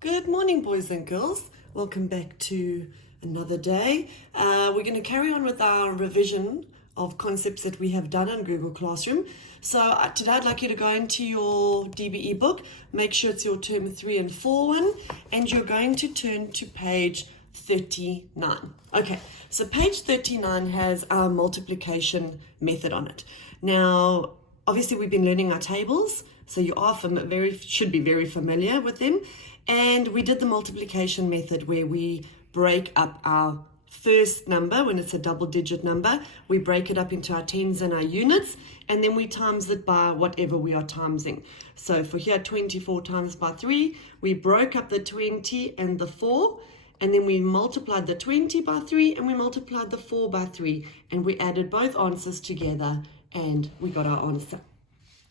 Good morning, boys and girls. Welcome back to another day. We're going to carry on with our revision of concepts that we have done in Google Classroom. So today I'd like you to go into your DBE book, make sure it's your term 3 and 4 one, and you're going to turn to page 39. Okay, so page 39 has our multiplication method on it. Now, obviously we've been learning our tables, so you are should be very familiar with them. And we did the multiplication method where we break up our first number, when it's a double-digit number, we break it up into our tens and our units, and then we times it by whatever we are timesing. So for here, 24 times by 3, we broke up the 20 and the 4, and then we multiplied the 20 by 3, and we multiplied the 4 by 3, and we added both answers together, and we got our answer.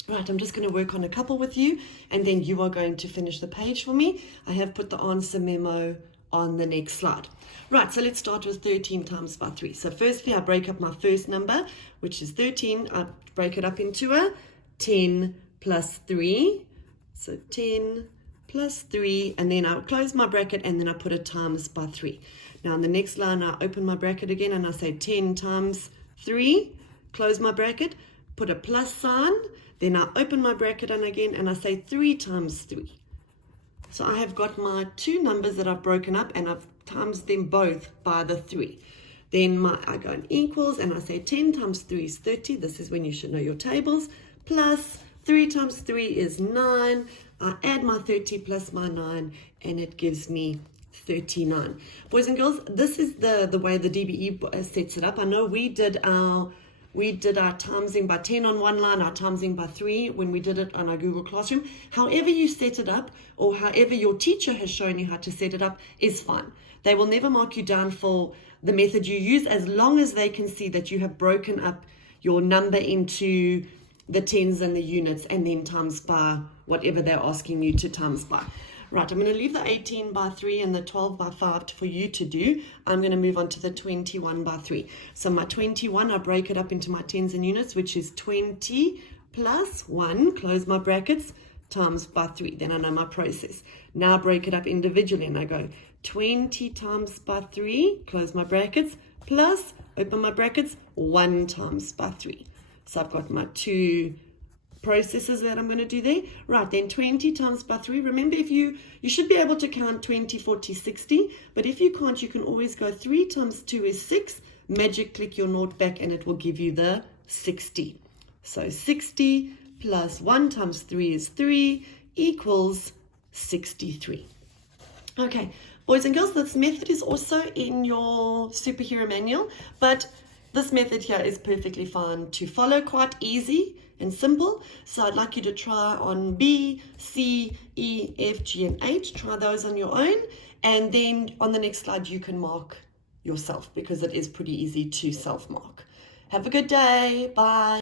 Right, I'm just going to work on a couple with you, and then you are going to finish the page for me. I have put the answer memo on the next slide. Right, so let's start with 13 times by 3. So firstly, I break up my first number, which is 13. I break it up into a 10 plus 3. So 10 plus 3, and then I close my bracket, and then I put a times by 3. Now, in the next line, I open my bracket again, and I say 10 times 3, close my bracket, put a plus sign, then I open my bracket and I say 3 times 3. So I have got my two numbers that I've broken up, and I've times them both by the 3. Then I go in equals, and I say 10 times 3 is 30. This is when you should know your tables. Plus 3 times 3 is 9. I add my 30 plus my 9, and it gives me 39. Boys and girls, this is the way the DBE sets it up. I know we did our timesing by 10 on one line, our timesing by 3 when we did it on our Google Classroom. However you set it up, or however your teacher has shown you how to set it up, is fine. They will never mark you down for the method you use, as long as they can see that you have broken up your number into the tens and the units, and then times by whatever they're asking you to times by. Right, I'm going to leave the 18 by 3 and the 12 by 5 for you to do. I'm going to move on to the 21 by 3. So my 21, I break it up into my tens and units, which is 20 plus 1, close my brackets, times by 3. Then I know my process. Now I break it up individually, and I go 20 times by 3, close my brackets, plus, open my brackets, 1 times by 3. So I've got my two processes that I'm going to do there. Right, then 20 times by 3. Remember, if you should be able to count 20, 40, 60, but if you can't, you can always go 3 times 2 is 6. Magic click your naught back, and it will give you the 60. So 60 plus 1 times 3 is 3 equals 63. Okay, boys and girls, this method is also in your superhero manual, but this method here is perfectly fine to follow, quite easy and simple. So I'd like you to try on B, C, E, F, G, and H. Try those on your own. And then on the next slide, you can mark yourself, because it is pretty easy to self-mark. Have a good day. Bye.